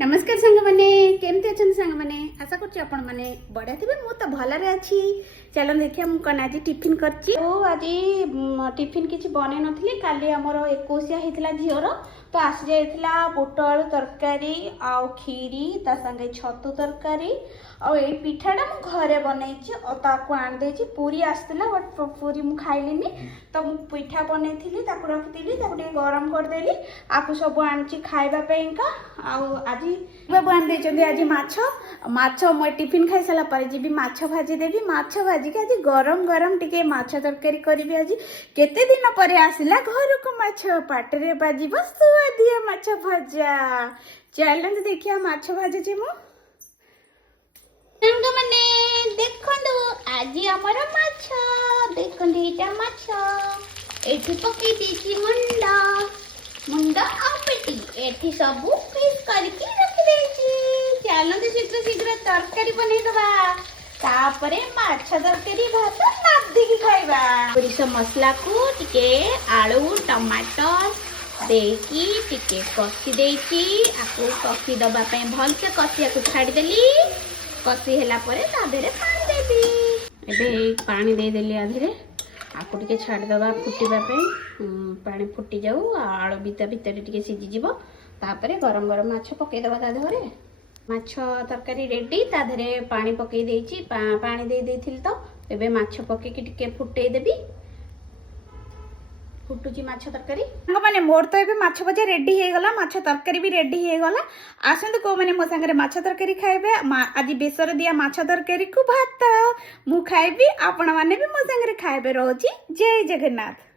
नमस्कार सांग मैंने केमती अच्छा सांग मैंने आशा कर बढ़िया थे मु तो भलरे अच्छी चलो देखिए मुझे कौन आज टिफिन कर आज टिफिन किसी बन नी काली आमर 21 होता झीर तो आसी जाइला पोटल तरकारी आउ खीरी ता संगे छतु तरकारी और ये पिठाटा मु घरे बनई आनी पूरी आसला बट पूरी मु खाइलिनी तो मु पिठा बनई रखी गरम करदेली आपको सब आनी खावाई आज बाबू आनी आज माछ मैं टिफिन खाई सारा पर जी माछ भाजी देवी माछ भाजी आज गरम गरम टिके माछ तरकारी करी आज केते दिन पर आसला घर को माछ पाटरे बाजी सुआदिया माछ भजा चलते देखिए माछ भाजी मु सांग माने देखंदु आज हमर माछ देखंदु एटा माछ एठी पकई देची मुंडा मुंडा आ पेटी एठी सब पीस करके रख देची चलते शीघ्र शीघ्र तरकारी बनै दबा तापरे माछ तरकारी भात नादी की खाइबा सोरिष मसला को टिके आलू टमाटर देकी टिके कसी देची आको कसी दबा पे भल से कसिया को छाड़ी देली कसी हैला परे ता देरे पानी देबी एबे पानी दे देली आधरे आको टिके छाड़ दबा फुटीबा पे पानी फुटी जाऊ आलू बिता भितर टिके सिझी जीवो तापरे गरम गरम माछ पके दबा ता देहरे माछ तरकारी रेडी ता देहरे पानी पके देची पानी दे देथिल तो एबे माछ पके की टिके फुटे देबी फुटुची माछ तरकारी माने मोर तो एबे माछ भजा रेडी हे गला माछ तरकारी भी रेडी हे गला आसंत को माने मो संगे माछ तरकारी खाइबे आज बेसर दिया माछ तरकारी को भात मु खाइबी आपण माने भी मो संगे खाइबे रहउची जय जगन्नाथ।